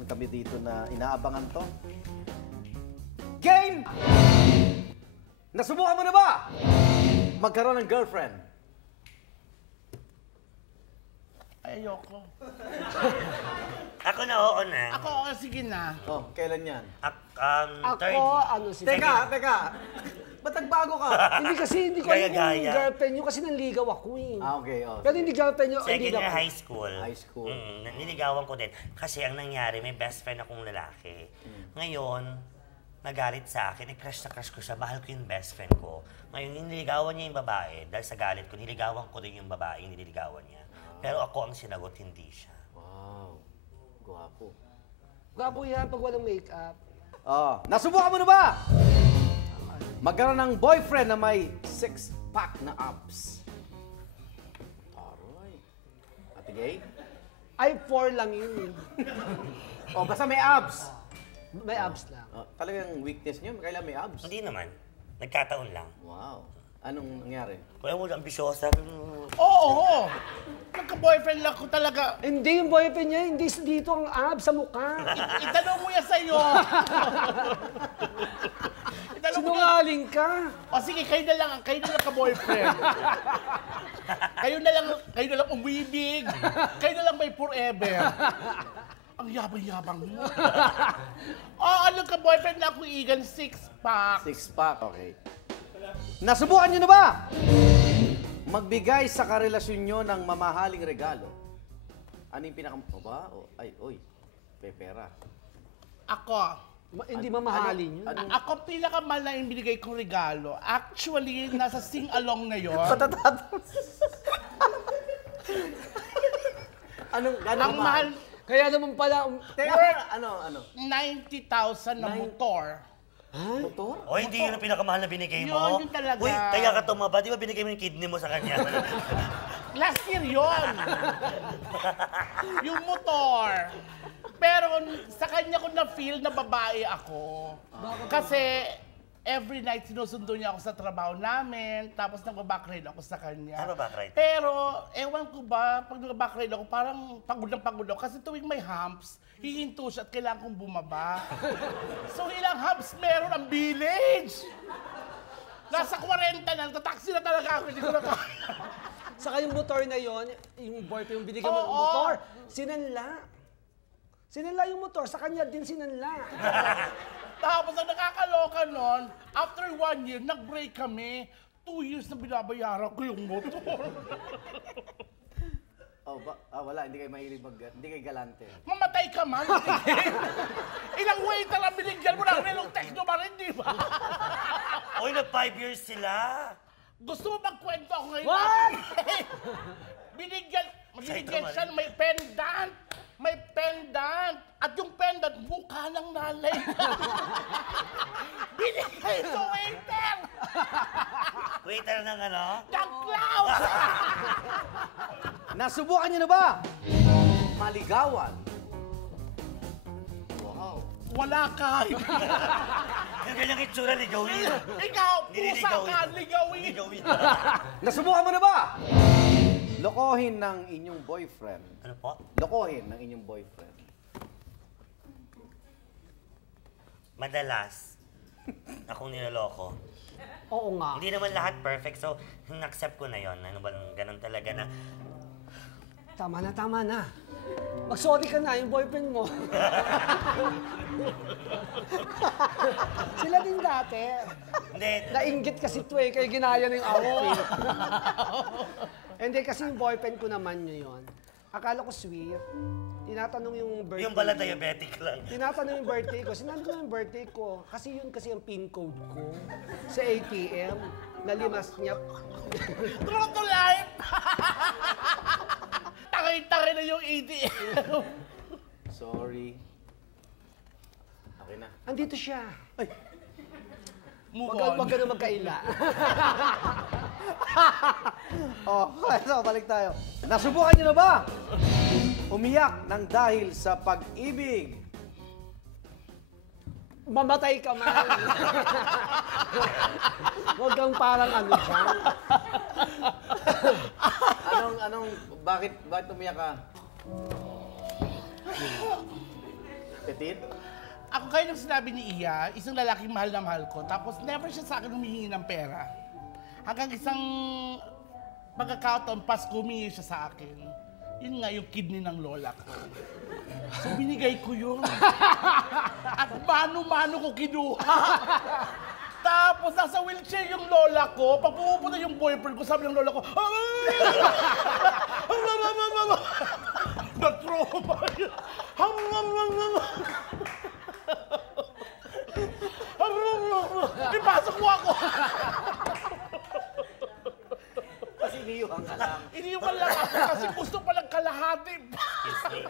meron kami dito na inaabangan to. Game! Nasubukan mo na ba? Magkaroon ng girlfriend. Ay, ayoko. Ako na, oo na. Ako, sige na. Oh, kailan yan? Third. Teka. Ba't nagbago ka? Hindi ko alam yung girlfriend nyo kasi nanligaw ako eh. Okay. Oh, pero hindi girlfriend nyo, Second hindi year ako. high school. High school. Niligawan ko din. Kasi ang nangyari, may best friend akong lalaki. Ngayon, nagalit sa akin. Crush na crush ko siya. Mahal ko yung best friend ko. Ngayon, niligawan niya yung babae. Dahil sa galit ko, niligawan ko rin yung babae. Niligawan niya. Pero ako ang sinagot, hindi siya. Wow. Gwapo. Gwapo yan pag walang makeup. Oh, nasubukan mo na ba? Magkaroon ng boyfriend na may six-pack na abs. Aroy. Ate Gay? Ay, 4 lang yun. Oh, basta may abs. May abs lang. Oh, talagang weakness niyo, kailan may abs? Hindi naman. Nagkataon lang. Wow. Anong nangyari? Kaya mo ambisyosa. Oo. Nagka-boyfriend lang ko talaga. Hindi yung boyfriend niya, hindi dito ang abs sa mukha. Itanong mo yan sa'yo. Sinungaling ka. O sige, kayo na lang ka-boyfriend. kayo na lang umibig. Kayo na lang may forever. Ang yabang-yabang mo. Ano ka-boyfriend na ako, Igan? Six-pack. Six-pack, okay. Nasubukan niyo na ba? Magbigay sa karelasyon niyo ng mamahaling regalo. Ano yung pinaka... O ba? May pera. Ako. Hindi mamahalin yun. Ako pinakamahal na yung binigay kong regalo. Actually, nasa sing-along na yun. Ang mahal. Kaya naman pala... Ano? 90,000 na motor. Motor? O, hindi yun ang pinakamahal na binigay mo? Yun talaga. Uy, kaya ka tumaba. Di ba binigay mo yung kidney mo sa kanya? Last year yun. Yung motor. Pero sa kanya ko na-feel na babae ako. Kasi every night sinusundo niya ako sa trabaho namin, tapos nag-backride ako sa kanya. Ano backride? Pero, ewan ko ba, pag nag-backride ako, parang pagod ako. Kasi tuwing may humps, hihinto siya at kailangan kong bumaba. So, ilang humps meron ang village? Nasa 40 na, taxi na talaga ako, hindi ko na kaya. Saka yung motor na yon, yung boyfriend yung binigyan mo ng motor, sinanla. Sinanla yung motor, sa kanya din sinanla. Tapos ang nakakaloka nun, after 1 year, nag-break kami. 2 years na binabayaran ko yung motor. Wala, hindi kayo mahilig hindi kayo galante. Mamatay ka man. Ilang waiter ang binigyan mo na nilong tekno ba rin, di ba? Uy, nag-5 years sila. Gusto mo magkwento ako ngayon? What? Binigyan siya ng may pendant. May pendant. At yung pendant, mukha ng nanay. Binigay sa waiter. Waiter ng ano? Ng Klaus. Nasubukan niyo na ba? Maligawan. Wow. Wala ka. Yung ganyang itsura, ligawin. Ikaw, pusa ka, ligawin. Nasubukan mo na ba? Lokohin ng inyong boyfriend. Ano po? Lokohin ng inyong boyfriend. Madalas, akong niloloko. Oo nga. Hindi naman lahat perfect, so na-accept ko na yon. Ano ba, ganun talaga na. Tama na. Mag-sorry ka na, yung boyfriend mo. Sila din dati. Hindi. Nainggit kasi ito eh, kaya ginaya na yung outfit. Hindi, kasi yung boyfriend ko naman yun. Akala ko sweet. Tinatanong yung birthday. Yung pala diabetic lang. Tinatanong yung birthday ko. Sinabi ko yung birthday ko. Kasi yun kasi ang pin code ko sa ATM. Nalimas niya. True to life. Takay-takay na yung ATM. Sorry. Okay na. Andito siya. Ay. Move Wag on. ka na magkaila. So, balik tayo. Nasubukan niyo na ba? Umiyak ng dahil sa pag-ibig. Mamatay ka man. Huwag kang parang ano dyan. Bakit umiyak ka? Petit? Ako kayo nung sinabi ni Iya, isang lalaking mahal na mahal ko, tapos never siya sa akin humihingi ng pera. Hanggang isang pagkakataon, Pasko, humingi siya sa akin. Yun nga yung kidney ng lola ko. So binigay ko yun. At mano-mano ko kinuha. Tapos nasa wheelchair yung lola ko, pag pumupunta yung boyfriend ko, sabi ng lola ko, na-trauma yun. Ipasok mo ako. Kasi iniwan ka lang. Iniwan lang ako kasi gusto palang kalahati. Excuse me.